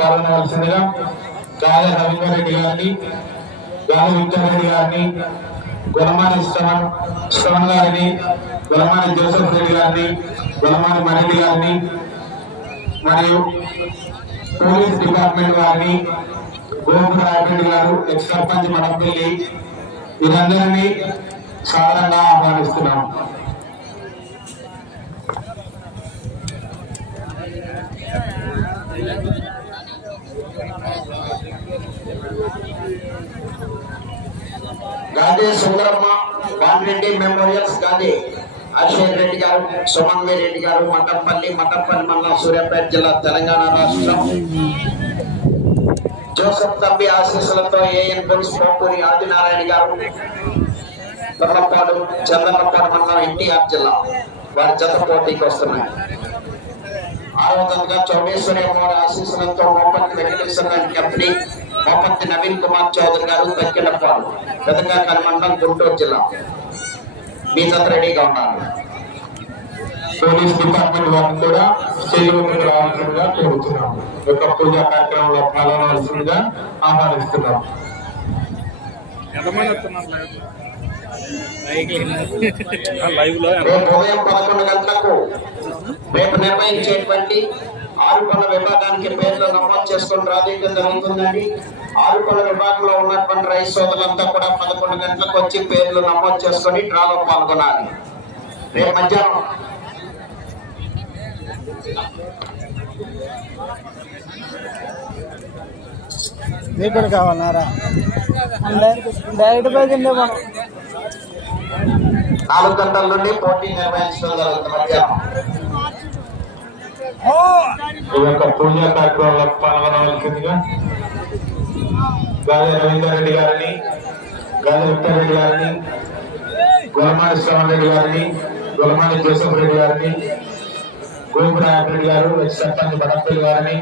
పాల్గొనవలసిందిగా గాలి రవీంద్రెడ్డి గారిని గాలి విక్టరెడ్డి గారిని గుణమాని శ్రవణ్ శ్రవణ్ గారిని గుణమాని జోసఫ్ రెడ్డి గారిని గుణమాని మరెడ్డి గారిని మరియు పోలీస్ డిపార్ట్మెంట్ వారిని గోపుర రాయరెడ్డి గారు ఎక్స్ సర్పంచ్ మడపల్లి వీరందరినీ సాధారణంగా ఆహ్వానిస్తున్నాం గాంధీ సుందరమ్మ వామిరెడ్డి మెమోరియల్స్ గాంధీ అశోక్ రెడ్డి గారు సుమన్వీ రెడ్డి గారు మఠంపల్లి మఠంపల్లి మండలం సూర్యాపేట జిల్లా తెలంగాణ రాష్ట్రం. జోసఫ్ తంబి ఆశీస్సులతో ఏఎన్ పోలీస్ పోకూరి ఆదినారాయణ గారు తొర్రపాడు చంద్రపాడు మండలం ఎన్టీఆర్ జిల్లా వారి జత పోటీకి వస్తున్నాయి. ఆరోధంగా చౌడేశ్వరి అమ్మవారి ఆశీస్సులతో మోపల్లి వెంకటేశ్వర గారి కంపెనీ మోపతి నవీన్ కుమార్ చౌదరి గారు తక్కినపాడు పెదకాకర మండలం గుంటూరు జిల్లా. మీ రెడీగా ఉన్నారు. పోలీస్ డిపార్ట్మెంట్ వారిని కూడా స్టేజ్ రావాల్సిందిగా కోరుతున్నాం యొక్క పూజా కార్యక్రమంలో పాల్గొనవలసిందిగా ఆహ్వానిస్తున్నాం రేపు ఉదయం పదకొండు గంటలకు రేపు నిర్వహించేటువంటి ఆరుపల్ల విభాగానికి పేర్లు నమోదు చేసుకుని రాజకీయం జరుగుతుందండి ఆరుపల్ల విభాగంలో ఉన్నటువంటి రైతు సోదరులంతా కూడా పదకొండు గంటలకు వచ్చి పేర్లు నమోదు చేసుకొని డ్రాలో పాల్గొనాలి. రేపు మధ్యాహ్నం. మీకు కూడా కావాలన్నారా? డైరెక్ట్ మనం నాలుగు గంటల నుండి పోటీ నిర్వహించడం జరుగుతుంది మధ్యాహ్నం. ఈ యొక్క పూజా కార్యక్రమంలో పాల్గొనవలసిందిగా గాలి రవీందర్ రెడ్డి గారిని గాలి విక్టర్ రెడ్డి గారిని గులమాని శ్రవణ్ రెడ్డి గారిని గులమాని జోసఫ్ రెడ్డి గారిని గోపురాయ్ రెడ్డి గారు ఎక్స్ సర్పంచ్ బడప్పల్ గారిని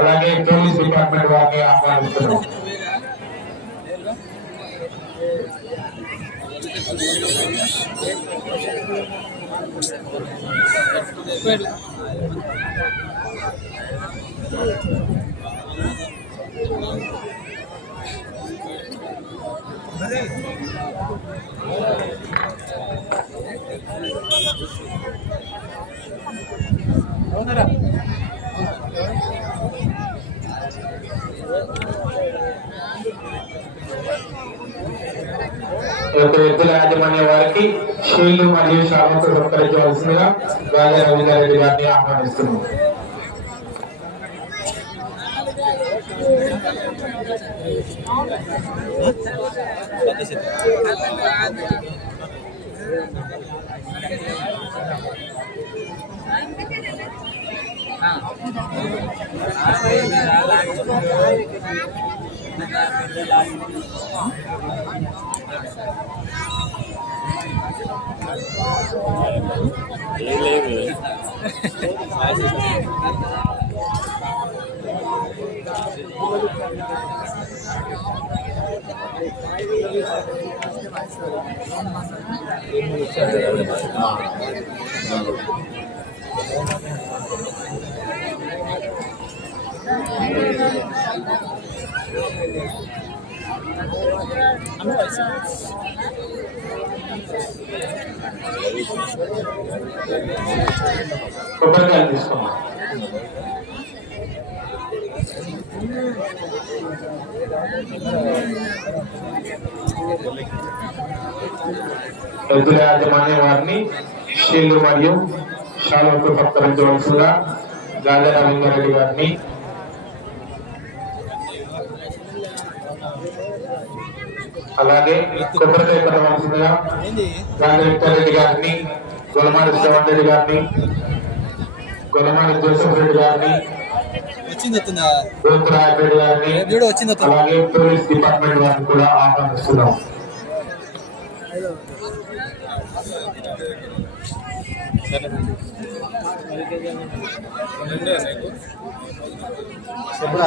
అలాగే పోలీస్ డిపార్ట్మెంట్ వారిని ఆహ్వానిస్తున్నాం. ఈ యొక్క ఎద్దుల యాజమాన్య వారికి షీల్డ్ మరియు శాలతో సత్కరించవలసిందిగా గాలి రవీందర్ రెడ్డి గారిని ఆహ్వానిస్తున్నాం. I'm కొబ్బరికాయలు తీసుకోమా ఎద్దుల యాజమాన్య వారిని షీల్డ్ మరియు షాలోకు సత్కరించవలసిందిగా గాజా రవీంద్రరెడ్డి గారిని అలాగే కొబ్బరికాయ పెట్టవలసిందిగా గాలి విక్టర్ రెడ్డి గారిని గొలమాడి శ్రవణ్ రెడ్డి గారిని గొలమాడి జోసెఫ్ రెడ్డి గారిని రెడ్డి గారిని అలాగే పోలీస్ డిపార్ట్మెంట్ వారిని కూడా ఆహ్వానిస్తున్నాం. ఎప్పుడా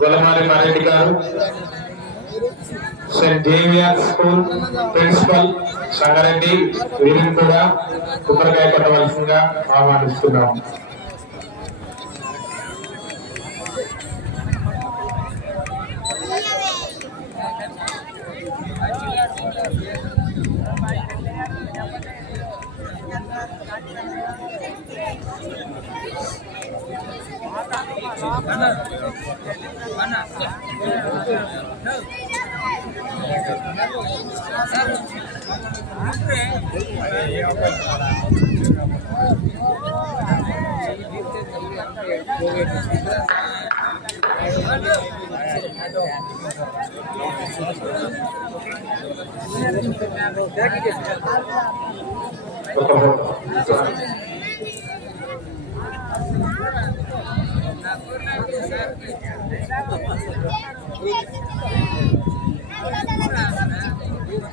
గొలమారి మారెడ్డి గారు Saint Xavier school principal Sangareddy వీరిని కూడా కుక్కరకాయ కొట్టవలసిందిగా ఆహ్వానిస్తున్నాం ఒక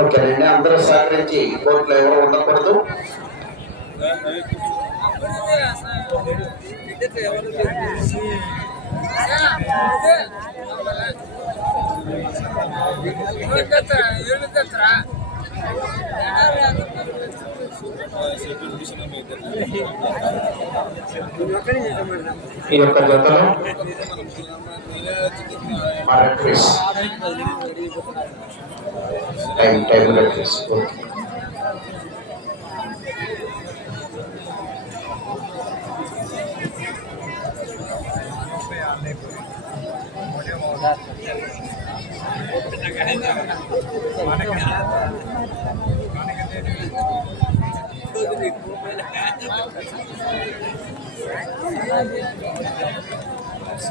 ఓకేనండి అందరూ సహకరించి కోర్టులో ఎవరు ఉండకూడదు? ఈ యొక్క జతలో మా referees time time referees okay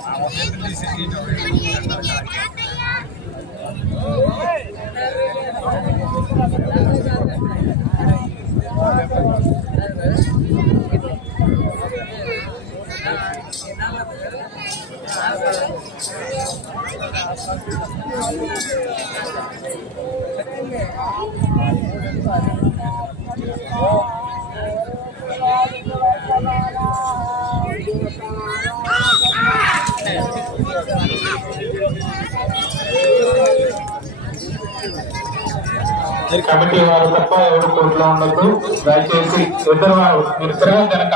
Ah, você precisa de మీరు కమిటీ వారు తప్ప ఎవరు కోర్టులో ఉండొద్దు. దయచేసి ఇద్దరు వారు మీరు తిరగదు కనుక.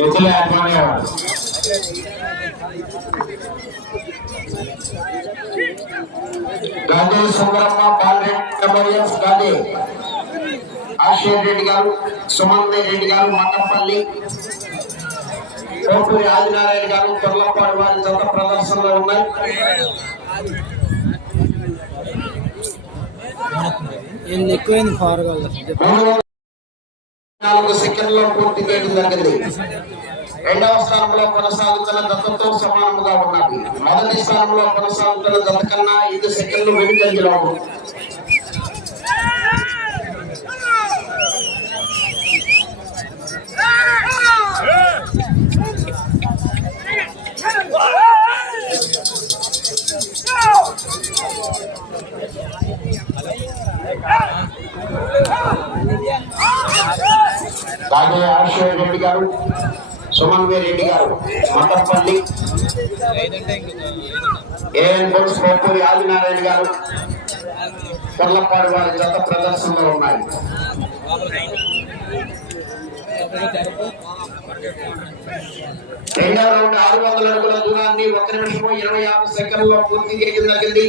ఎత్తులే అభిమాని వారు. గాంధీ సుందరమ్మ బాలరెడ్డి గాంధీ ఆశీర్ రెడ్డి గారు సుమంది రెడ్డి గారు మట్టపల్లి కోటూరి ఆదినారాయణ గారు తొర్లపాడు వారి జత ప్రదర్శనలో ఉన్నాయి. ఎక్కువైంది ఫార్ నాలుగు సెకండ్లో పూర్తి చేయడం జరిగింది. రెండవ స్థానంలో కొనసాగుతున్న దత్తతో సమానముగా ఉన్నది. మొదటి స్థానంలో కొనసాగుతున్న దత్త కన్నా ఐదు సెకండ్లు వెనుకంజలో ఉంది రాజయ్య ఆశీర్ రెడ్డి గారు సుమన్ వి రెడ్డి గారు మట్టపల్లి ఏఎన్ బోల్స్ పోపూరి ఆదినారాయణ గారు కొల్లపాడు వారి గత ప్రదర్శనలో ఉన్నాయి. రెండవ రౌండ్ ఆరు వందల అడుగుల దూరాన్ని ఒక నిమిషము ఇరవై ఆరు సెకండ్లో పూర్తి చేయడం జరిగింది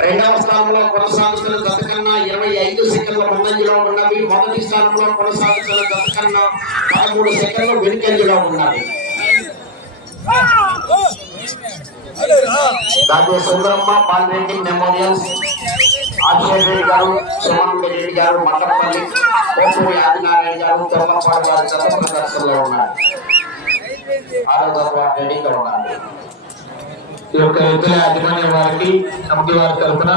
రెండవ స్థానంలో కొనసాగుతున్న గత కన్నా ఇరవై ఐదు సెకండ్ల ముందంజలో ఉన్నవి మొదటి స్థానంలో కొనసాగుతున్న గత కన్నా పదమూడు సెకండ్లు వెనుకంజలో ఉన్నవి. డాక్టర్ సుందరమ్మ పాల్రెడ్డి మెమోరియల్స్ ఆశయ్ రెడ్డి గారు సుమన్ రెడ్డి గారు మట్టపల్లి కోపూరి ఆదినారాయణ గారు తెల్లపాడు గారు జత ప్రదర్శనలో ఉన్నారు. ఆరోగ్య రెడీగా ఉన్నారు. ఈ యొక్క ఎద్దుల యాజమాన్య వారికి కమిటీ వారి తరఫున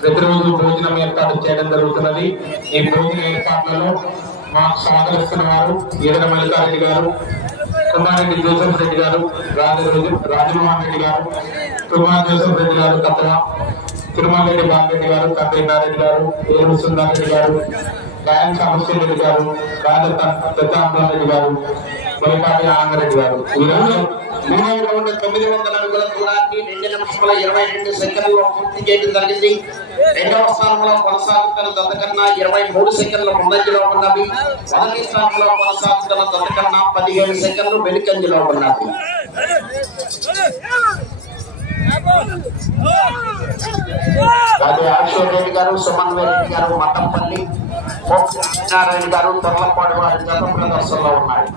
ప్రతిరోజు భోజనం ఏర్పాటు చేయడం జరుగుతున్నది. ఈ భోజన ఏర్పాట్లలో మాకు సహకరిస్తున్న వారు ఈదన మల్లికారెడ్డి గారు కుమారెడ్డి జోసఫ్ రెడ్డి గారు రాజు రాజమోహన్ రెడ్డి గారు కుమార్ జోసఫ్ రెడ్డి గారు కథ తిరుమల రెడ్డి బాలరెడ్డి గారు కత్తయ్యారెడ్డి గారు ఏరు సుందరెడ్డి గారు గాయం సమస్య రెడ్డి గారు రాజ దత్తాంబరెడ్డి గారు మల్లికార్జు ఆనందరెడ్డి గారు. ఈరోజు మూడవ రౌండ్ తొమ్మిది వందల అడుగుల దూరాన్ని రెండు నిమిషముల ఇరవై రెండు సెకండ్లలో పూర్తి చేయడం జరిగింది రెండవ స్థానంలో కొనసాగుతున్న జత కన్నా ఇరవై మూడు సెకండ్ల ముందంజలో ఉన్నవి మొదటి స్థానంలో కొనసాగుతున్న జత కన్నా పదిహేడు సెకండ్లు వెనుకంజలో ఉన్నవి రాజు ఆశీర్ రెడ్డి గారు సుమన్ రెడ్డి గారు మట్టంపల్లి నారాయణ గారు తొర్లపాడు వారి జత ప్రదర్శనలో ఉన్నాయి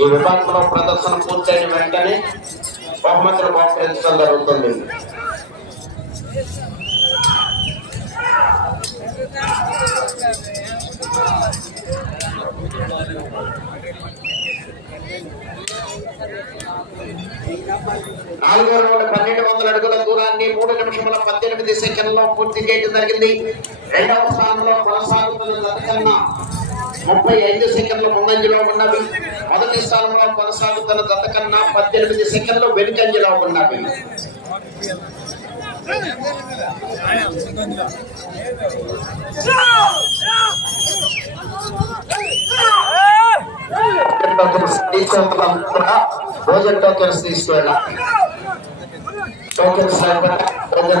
ఈ విభాగంలో ప్రదర్శన పూర్తయిన వెంటనే బహుమతులు బహుకరించడం జరుగుతుంది. నాలుగో రౌండ్ పన్నెండు వందల అడుగుల దూరాన్ని మూడు నిమిషముల పద్దెనిమిది సెకండ్లో పూర్తి చేయడం జరిగింది. రెండవ స్థానంలో కొనసాగుతున్న దానికన్నా ముప్పై ఐదు సెకండ్ల ముందంజలో ఉన్నవి. మొదటి స్థానంలో కొనసాగుతున్న జత కన్నా పద్దెనిమిది సెకండ్లు వెనుకంజలో ఉన్నవి. తీసుకుంటున్నందుకు కూడా భోజన టోకెన్స్ తీసుకువెళ్ళాలి టోకెన్స్ లేకపోతే భోజన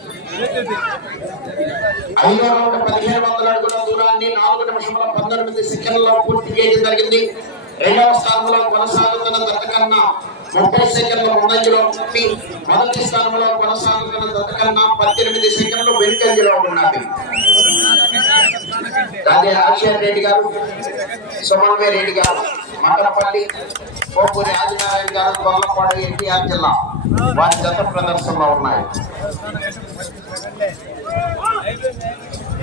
ఐదో రౌండ్ పదిహేను వందల అడుగుల దూరాన్ని నాలుగు నిమిషముల పంతొమ్మిది సెకండ్లో పూర్తి చేయడం జరిగింది. రెండవ స్థానంలో కొనసాగుతున్న దత్తకన్నా ముప్పై సెకండ్ల ముందంజలో ఉంది మొదటి స్థానంలో కొనసాగుతున్న దత్తకన్నా పద్దెనిమిది సెకండ్లు వెనుకంజలో ఉన్నది అదే ఆశయర్ రెడ్డి గారు సుమన్వే రెడ్డి గారు మటపల్లి పోపూరి ఆదినారాయణ గారు కొల్లపాడు ఎన్టీఆర్ జిల్లా వారి జత ప్రదర్శనలో ఉన్నాయి.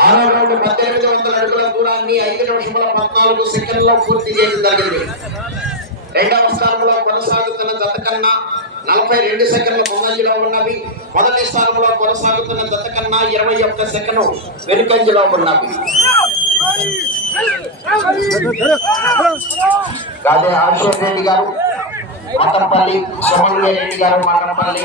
ఆరో రౌండ్ పద్దెనిమిది వందల అడుగుల దూరాన్ని ఐదు నిమిషముల పద్నాలుగు సెకండ్లో పూర్తి చేయడం జరిగింది రెండవ స్థానంలో కొనసాగుతున్న జత కన్నా నలభై రెండు సెకండ్ల ముందంజలో ఉన్నవి. మొదటి స్థానంలో కొనసాగుతున్న జత కన్నా ఇరవై ఒక్క సెకండ్ వెనుకంజలో ఉన్నవి. రాజే ఆశీర్ రెడ్డి గారు మట్టంపల్లి సుమన్య రెడ్డి గారు మట్టంపల్లి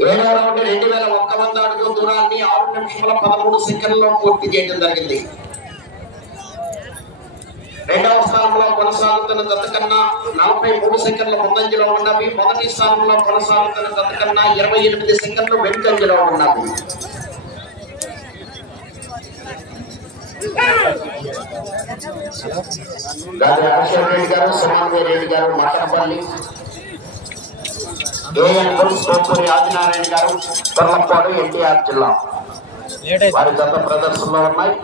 వేల రౌండ్ రెండు వేల ఒక్క వంద అడుగుల దూరాన్ని ఆరు నిమిషముల పదమూడు సెకండ్లో పూర్తి చేయడం జరిగింది. రెండవ స్థానంలో కొనసాగుతున్న దత్తకన్నా నలభై మూడు సెకండ్ల ముందంజలో ఉన్నవి. మొదటి స్థానంలో కొనసాగుతున్న దత్తకన్నా ఇరవై ఎనిమిది సెకండ్లు వెనుకంజలో ఉన్నవి. గాలి అశోక్ గారు సుమాన్వీ రెడ్డి గారు మట్టపల్లి. ఏఎన్ సోపూరి ఆదినారాయణ గారు కొర్లపాడు ఎన్టీఆర్ జిల్లా. వారి ప్రదర్శనలో ఉన్నాయి.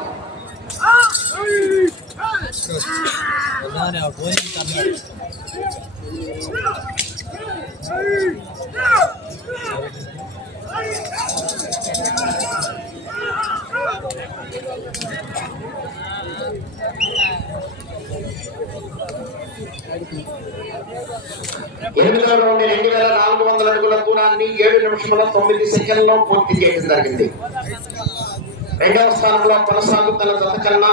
ఎనిమిదవ నుండి రెండు వేల నాలుగు వందల అడుగుల దూరాన్ని ఏడు నిమిషముల తొమ్మిది సెకండ్లో పూర్తి చేయడం జరిగింది. రెండవ స్థానంలో కొనసాగుతున్న జత కన్నా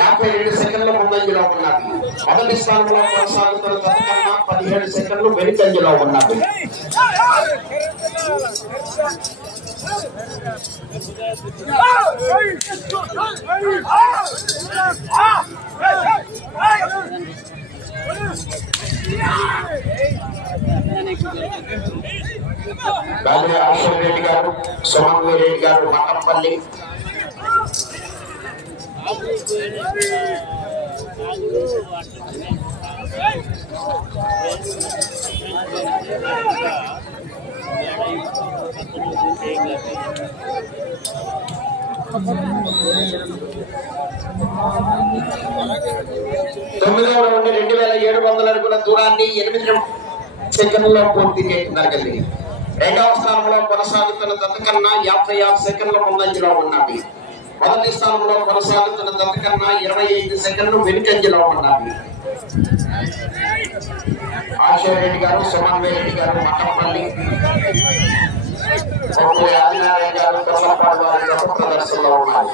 యాభై ఏడు సెకండ్ల ముందంజలో ఉన్నది. మొదటి స్థానంలో కొనసాగుతున్న జత కన్నా పదిహేడు సెకండ్లు వెనుకంజలో ఉన్నది. గాలి అశోక్ రెడ్డి గారు సుమన్వీ రెడ్డి గారు మట్టంపల్లి తొమ్మిదవ నుండి రెండు వేల ఏడు వందల అడుగుల దూరాన్ని ఎనిమిది సెకండ్లో పూర్తి చేయడం జరిగింది. రెండవ స్థానంలో కొనసాగుతున్న జత కన్నా యాభై ఆరు సెకండ్ల ముందంజలో ఉన్నది మొదటి స్థానంలో కొనసాగుతున్న జత కన్నా ఇరవై ఐదు సెకండ్లు వెనుకంజలో ఉన్నవి. ఆశయ్ రెడ్డి గారు సుమన్వయ్ రెడ్డి గారు మట్టంపల్లి ఆదినారాయణ గారు వారి ప్రదర్శనలో ఉన్నాయి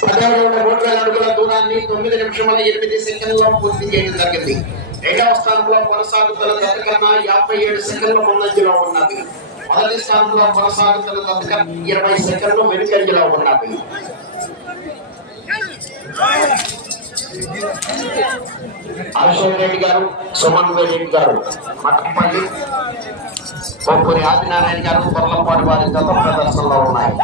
పదహారు మూడు వేల అడుగుల దూరాన్ని తొమ్మిది నిమిషముల ఎనిమిది సెకండ్లో పూర్తి చేయడం జరిగింది రెండవ స్థానంలో కొనసాగుతున్న జత యాభై ఏడు సెకండ్ల ముందంజలో ఉన్నది మొదటి స్థానంలో కొనసాగుతున్న జత ఇరవై సెకండ్లు వెనుకంజలో ఉన్నది అశోక్ రెడ్డి గారు సుమన్ రెడ్డి గారు మట్టపల్లి పొప్పూరి ఆదినారాయణ గారు కొర్లపాటి వారి జత ప్రదర్శనలో ఉన్నాయి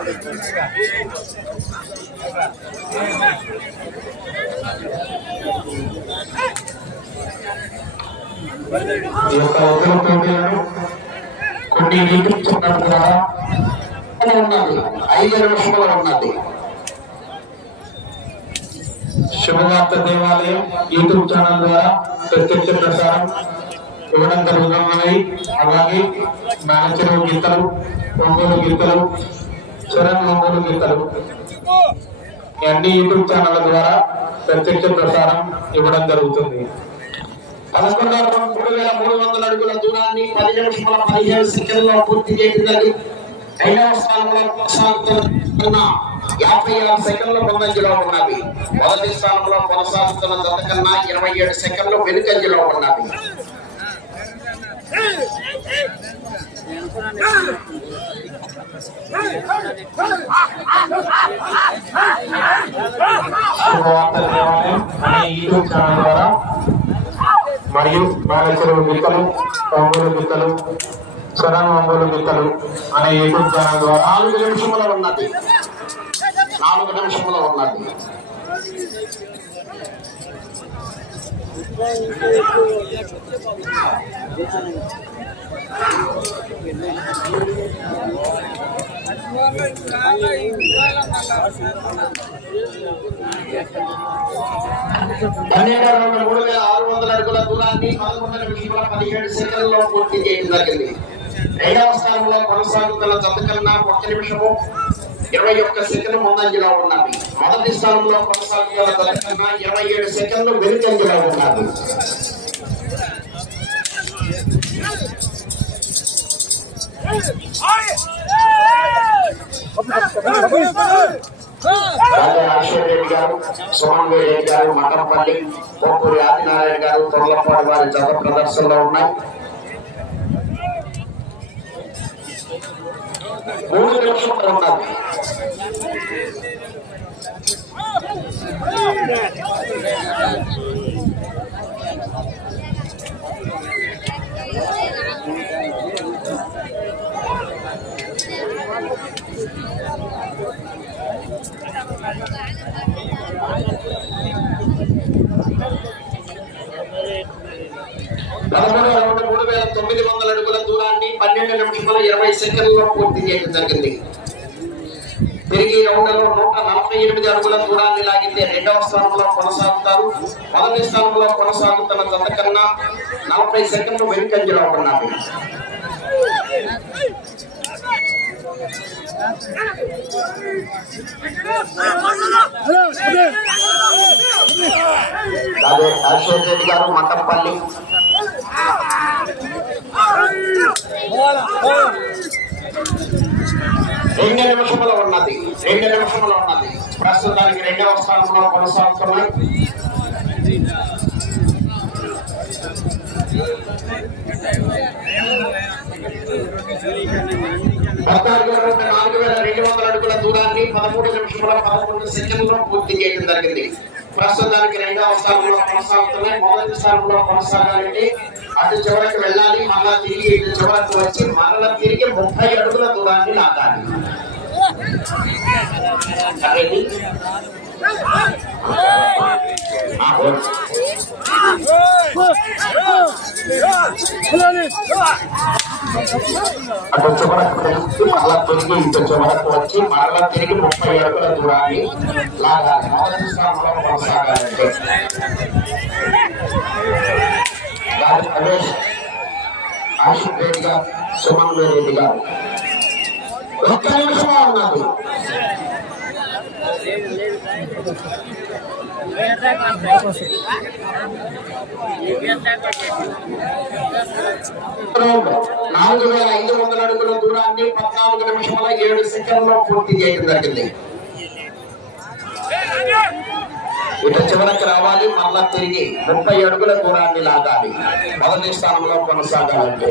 Thank you. ఈ యొక్క ఉత్తర పోటీలను కొన్ని యూట్యూబ్ ఛానల్ ఉన్నది ఐదు నిమిషములు ఉన్నది శివగార్త దేవాలయం యూట్యూబ్ ఛానల్ ద్వారా ప్రత్యక్ష ప్రసారం ఇవ్వడం జరుగుతున్నది అలాగే నాగచెరువు గీతలు ఒంగోలు గీతలు చరణ్ ఒంగోలు గీతలు. అన్ని యూట్యూబ్ ఛానల్ ద్వారా ప్రత్యక్ష ప్రసారం ఇవ్వడం జరుగుతుంది. పదకొండవ రౌండ్ మూడు వేల మూడు వందల అడుగుల దూరాన్ని పది నిమిషముల పదిహేను సెకండ్లో పూర్తి చేయడం ఐదవ స్థానంలో కొనసాగుతున్న యాభై ఆరు సెకండ్ల ముందంజలో ఉన్నవి. మొదటి స్థానంలో కొనసాగుతున్న జత కన్నా ఇరవై ఏడు సెకండ్లు వెనుకంజలో ఉన్నవి. శుభవార్తల యూట్యూబ్ ఛానల్ ద్వారా మరియు నాగచెరువు గీతలు ఒంగోలు గీతలు చరణ్ ఒంగోలు గీతలు అనే యూట్యూబ్ ఛానల్ ద్వారా నాలుగు నిమిషంలో ఉన్నది. నాలుగు నిమిషంలో ఉన్నది. పన్నెండు వందల మూడు వేల ఆరు వందల అడుగుల దూరాన్ని పదకొండు నిమిషముల పదిహేడు సెకండ్లో పూర్తి చేయడం జరిగింది. రెండవ స్థానంలో కొనసాగుతున్న జత కన్నా ఒక్క నిమిషము ఇరవై ఒక్క సెకండ్ ముందంజలో ఉన్నది మొదటి స్థానంలో కొనసాగుతున్న జత ఇరవై ఏడు సెకండ్లు వెనుకంజలో ఉన్నది రాజా గారు సోమన్ గారు మఠంపల్లి పోపూరి ఆదినారాయణ గారు తొల్లపాడు వారి జత ప్రదర్శనలో ఉన్నాయి. మూడు నిమిషాలు ఉన్నారు. పదమూడు మూడు వేల తొమ్మిది వందల అడుగుల దూరాన్ని పన్నెండు నిమిషముల ఇరవై సెకండ్లలో పూర్తి చేయడం జరిగింది. తిరిగి రౌండ్లో నూట నలభై ఎనిమిది అడుగుల దూరాన్ని లాగితే రెండవ స్థానంలో కొనసాగుతారు. మొదటి స్థానంలో కొనసాగుతున్న జత కన్నా నలభై సెకండ్లు వెనుకంజలో ఉన్నారు. అదే అశోక్ రెడ్డి గారు మట్టంపల్లి రెండు నిమిషముల ఉన్నది. రెండు నిమిషముల ఉన్నది. ప్రస్తుతానికి రెండవ స్థానంలో కొనసాగుతున్నాయి పద్నాలుగు నుండి నాలుగు వేల రెండు వందల అడుగుల దూరాన్ని పదమూడు నిమిషముల పదకొండు సెకండ్లో పూర్తి చేయడం జరిగింది. ప్రస్తుతానికి రెండవ స్థానంలో కొనసాగుతున్నాయి మొదటి స్థానంలో కొనసాగాలంటే అటు చివరికి వెళ్ళాలి మళ్ళా తిరిగి ఇటు చివరికి వచ్చి మరల తిరిగి ముప్పై అడుగుల దూరాన్ని లాగాలి అదేంటి? ఆ, ఓకే. అటు చివరకు వెళ్ళి తిరిగి ఇటు చివరకు వచ్చి మరలా తిరిగి ముప్పై అడుగుల దూరాన్ని లాగాలి మొదటి స్థానంలో కొనసాగాలంటే సుమన్ రెడ్డి గారు ఒక్క నిమిషం ఉన్నది నాలుగు వేల ఐదు వందల అడుగుల దూరాన్ని పద్నాలుగు నిమిషముల ఏడు సెకండ్లో పూర్తి చేయడం జరిగింది. ఇటు చివరికి రావాలి మళ్ళా తిరిగి ముప్పై అడుగుల దూరాన్ని లాగాలి. మొదటి స్థానంలో కొనసాగాలంటే.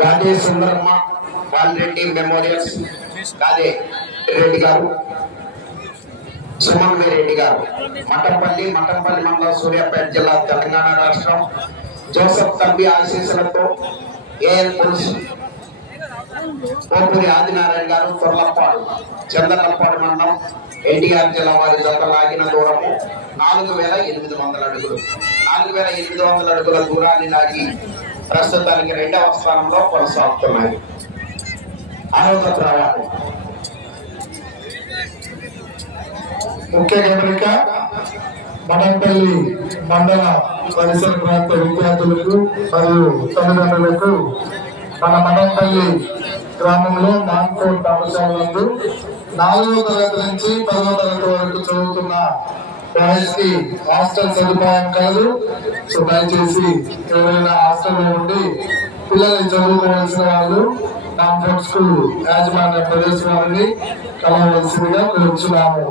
గాంధీ సుందరమ్మ బాలిరెడ్డి మెమోరియల్స్ గాదే రెడ్డి గారు సుమన్ రెడ్డి గారు. మఠంపల్లి మఠంపల్లి మండలం సూర్యాపేట జిల్లా తెలంగాణ రాష్ట్రం. జోసఫ్ తంబి ఆశీస్సులతో ఏఎన్ పులుసు. పోపురి ఆదినారాయణ గారు తొర్లప్పాడు చందనప్పాడు మండలం ఎన్టీఆర్ జిల్లా వారి జత లాగిన దూరము నాలుగు వేల ఎనిమిది వందల అడుగులు. నాలుగు వేల ఎనిమిది వందల అడుగుల దూరాన్ని లాగి ప్రస్తుతానికి రెండవ స్థానంలో కొనసాగుతున్నాయి ఆరోగ్య ప్రవాహం ముఖ్య గమనిక మడంపల్లి మండల పరిసర ప్రాంత విద్యార్థులకు మరియు తల్లిదండ్రులకు మన మడంపల్లి గ్రామంలో మాన్కోట్ పాఠశాల నందు నాలుగో తరగతి నుంచి పదవ తరగతి వరకు చదువుతున్న బాయ్స్కి హాస్టల్ సదుపాయం కాదు. సో దయచేసి ఎవరైనా హాస్టల్లో ఉండి పిల్లల్ని చదువుకోవాల్సిన వాళ్ళు కాంఫర్ట్కు యాజమాన్య ప్రదేశం వారిని కలవలసిందిగా కోరుచున్నాము.